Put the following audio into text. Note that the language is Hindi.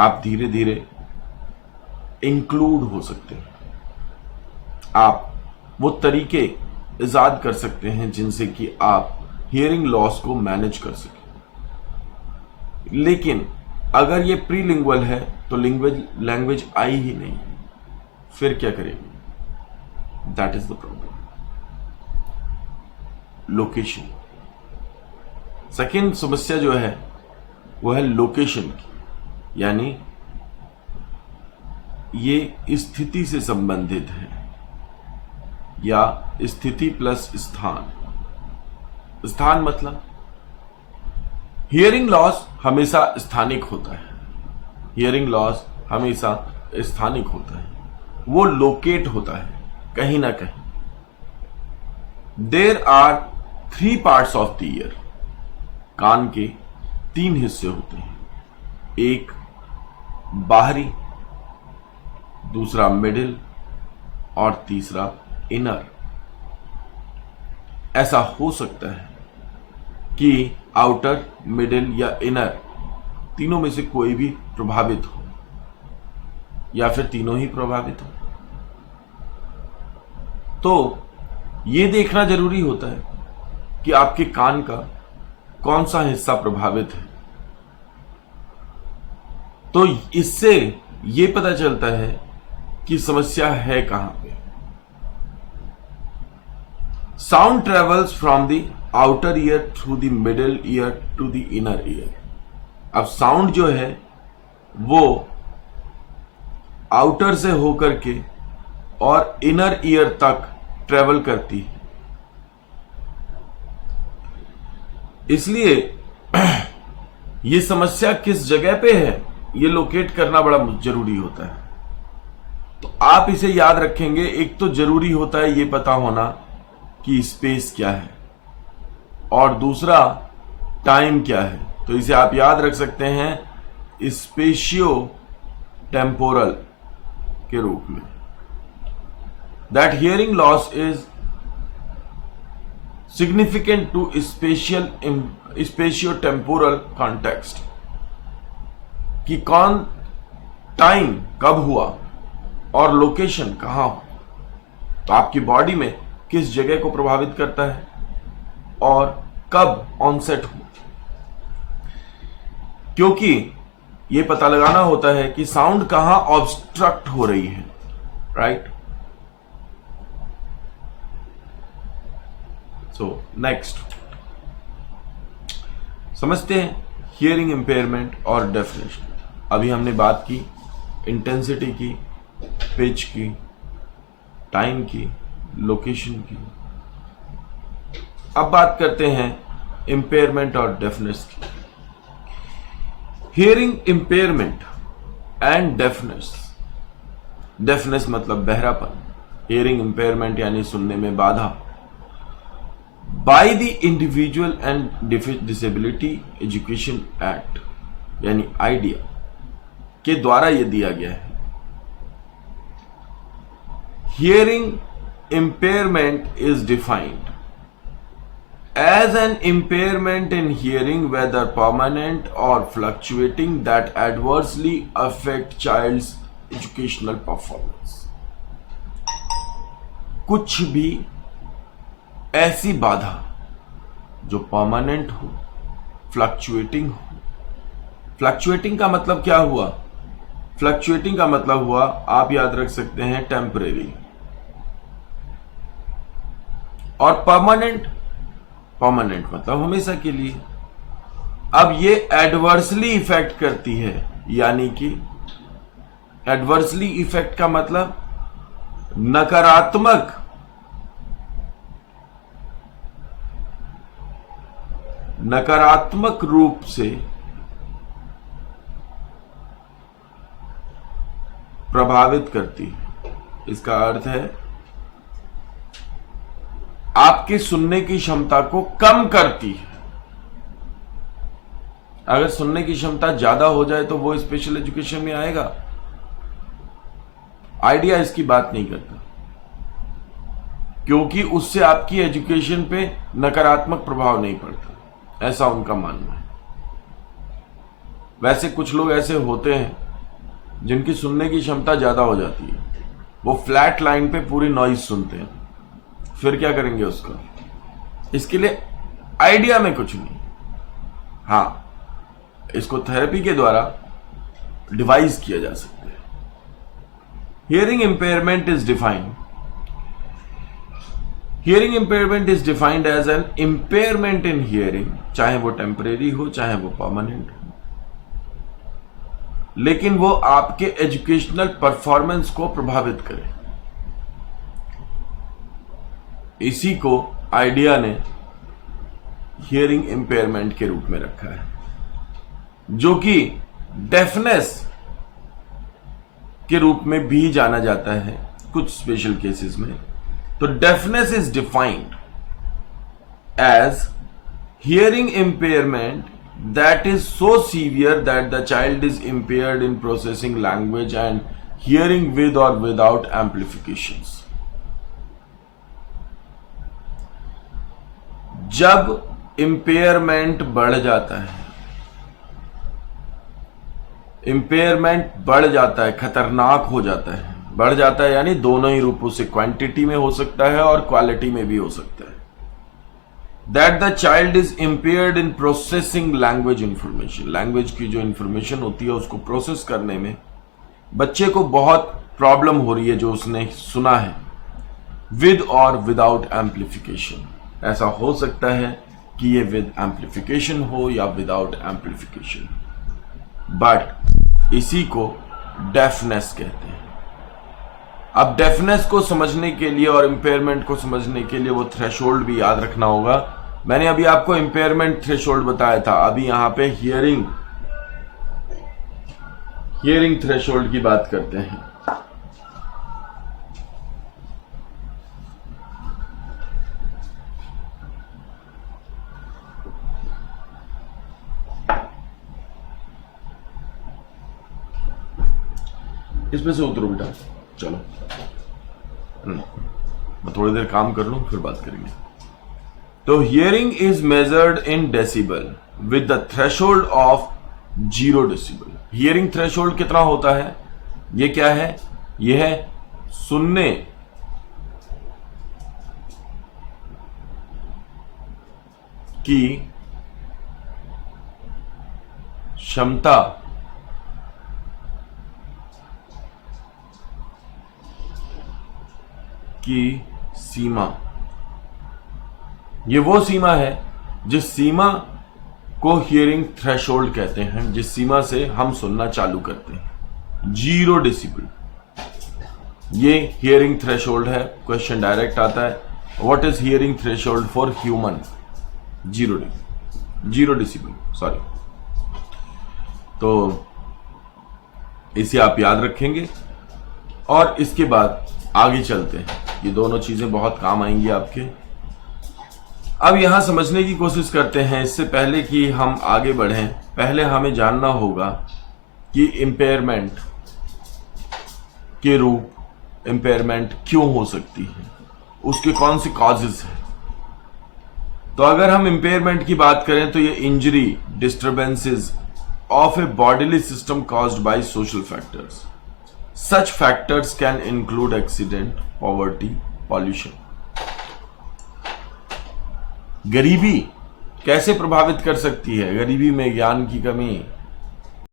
आप धीरे धीरे इंक्लूड हो सकते हैं। आप वो तरीके इजाद कर सकते हैं जिनसे कि आप हियरिंग लॉस को मैनेज कर सकें। लेकिन अगर ये प्रीलिंगुअल है तो लैंग्वेज आई ही नहीं, फिर क्या करेंगे? That is the problem. Location, second समस्या जो है वो है लोकेशन की, यानी ये स्थिति से संबंधित है या स्थिति प्लस स्थान। स्थान मतलब हियरिंग लॉस हमेशा स्थानिक होता है, हियरिंग लॉस हमेशा स्थानिक होता है, वो लोकेट होता है कहीं ना कहीं। There are 3 parts of the ear. कान के 3 हिस्से होते हैं, एक बाहरी, दूसरा मिडिल और तीसरा इनर। ऐसा हो सकता है कि आउटर, मिडिल या इनर तीनों में से कोई भी प्रभावित हो या फिर तीनों ही प्रभावित हो। तो यह देखना जरूरी होता है कि आपके कान का कौन सा हिस्सा प्रभावित है। तो इससे यह पता चलता है कि समस्या है कहां पे। Sound travels from the outer ear through the middle ear to the inner ear. अब साउंड जो है वो आउटर से होकर के और इनर ईयर तक ट्रेवल करती है। इसलिए ये समस्या किस जगह पे है ये लोकेट करना बड़ा जरूरी होता है। तो आप इसे याद रखेंगे। एक तो जरूरी होता है ये पता होना कि स्पेस क्या है और दूसरा टाइम क्या है। तो इसे आप याद रख सकते हैं स्पेशियो टेम्पोरल के रूप में। That hearing loss is significant to spatio temporal context, कि कौन टाइम कब हुआ और लोकेशन कहां हो। तो आपकी बॉडी में किस जगह को प्रभावित करता है और कब ऑनसेट हो, क्योंकि यह पता लगाना होता है कि साउंड कहां ऑब्स्ट्रक्ट हो रही है, राइट। सो नेक्स्ट समझते हैं हियरिंग इंपेयरमेंट और डेफिनेशन। अभी हमने बात की इंटेंसिटी की, पिच की, टाइम की, लोकेशन की। अब बात करते हैं इंपेयरमेंट और डेफनेस की। Hearing impairment and deafness. Deafness मतलब बहरापन, हियरिंग इंपेयरमेंट यानी सुनने में बाधा। By the individual and disability education act यानी आइडिया के द्वारा यह दिया गया है। Hearing impairment is defined as an impairment in hearing, whether permanent or fluctuating, that adversely affect child's educational performance. कुछ भी ऐसी बाधा जो परमानेंट हो, फ्लक्चुएटिंग हो। फ्लक्चुएटिंग का मतलब क्या हुआ? फ्लक्चुएटिंग का मतलब हुआ, आप याद रख सकते हैं, टेम्परेरी। और परमानेंट, परमानेंट मतलब हमेशा के लिए। अब ये एडवर्सली इफेक्ट करती है, यानी कि एडवर्सली इफेक्ट का मतलब नकारात्मक, नकारात्मक रूप से प्रभावित करती है। इसका अर्थ है आपकी सुनने की क्षमता को कम करती है। अगर सुनने की क्षमता ज्यादा हो जाए तो वो स्पेशल एजुकेशन में आएगा। आइडिया इसकी बात नहीं करता, क्योंकि उससे आपकी एजुकेशन पे नकारात्मक प्रभाव नहीं पड़ता, ऐसा उनका मानना है। वैसे कुछ लोग ऐसे होते हैं जिनकी सुनने की क्षमता ज्यादा हो जाती है, वो फ्लैट लाइन पे पूरी नॉइज सुनते हैं, फिर क्या करेंगे उसका? इसके लिए आइडिया में कुछ नहीं। हाँ, इसको थेरेपी के द्वारा डिवाइस किया जा सकता है। Hearing impairment is defined hearing impairment is defined as an impairment in hearing, चाहे वो टेम्परेरी हो चाहे वो परमानेंट हो, लेकिन वो आपके एजुकेशनल परफॉर्मेंस को प्रभावित करे। इसी को आइडिया ने हियरिंग इंपेयरमेंट के रूप में रखा है, जो कि डेफनेस के रूप में भी जाना जाता है कुछ स्पेशल केसेस में। तो deafness is defined as hearing impairment that is so severe that the child is impaired in processing language and hearing with or without amplifications. जब इम्पेयरमेंट बढ़ जाता है, इम्पेयरमेंट बढ़ जाता है, खतरनाक हो जाता है, बढ़ जाता है यानी दोनों ही रूपों से, क्वांटिटी में हो सकता है और क्वालिटी में भी हो सकता है। That the child is impaired in processing language information, language की जो इंफॉर्मेशन होती है उसको प्रोसेस करने में बच्चे को बहुत प्रॉब्लम हो रही है जो उसने सुना है, विद और विदाउट एम्पलीफिकेशन। ऐसा हो सकता है कि ये विद एम्पलीफिकेशन हो या विदाउट एम्पलीफिकेशन, बट इसी को डेफनेस कहते हैं। अब डेफनेस को समझने के लिए और इंपेयरमेंट को समझने के लिए वो थ्रेशोल्ड भी याद रखना होगा। मैंने अभी आपको इंपेयरमेंट थ्रेशोल्ड बताया था, अभी यहां पे हियरिंग थ्रेशोल्ड की बात करते हैं। इसमें से उतरो बेटा, चलो मैं थोड़ी देर काम कर लूं फिर बात करेंगे। तो hearing is measured in decibel with the threshold of 0 decibel. Hearing threshold कितना होता है? ये क्या है? ये है सुनने की क्षमता की सीमा। ये वो सीमा है जिस सीमा को हियरिंग थ्रेशोल्ड कहते हैं, जिस सीमा से हम सुनना चालू करते हैं। 0 डेसिबल ये हियरिंग थ्रेशोल्ड है। क्वेश्चन डायरेक्ट आता है, what is hearing threshold for human? 0 decibel, sorry. तो इसे आप याद रखेंगे और इसके बाद आगे चलते हैं। ये दोनों चीजें बहुत काम आएंगी आपके। अब यहां समझने की कोशिश करते हैं। इससे पहले कि हम आगे बढ़ें, पहले हमें जानना होगा कि इंपेयरमेंट के रूप इंपेयरमेंट क्यों हो सकती है, उसके कौन से कॉजेस हैं। तो अगर हम इंपेयरमेंट की बात करें तो ये injury, disturbances of A bodily system caused by social factors. Such factors can include accident, poverty, pollution. गरीबी कैसे प्रभावित कर सकती है? गरीबी में ज्ञान की कमी,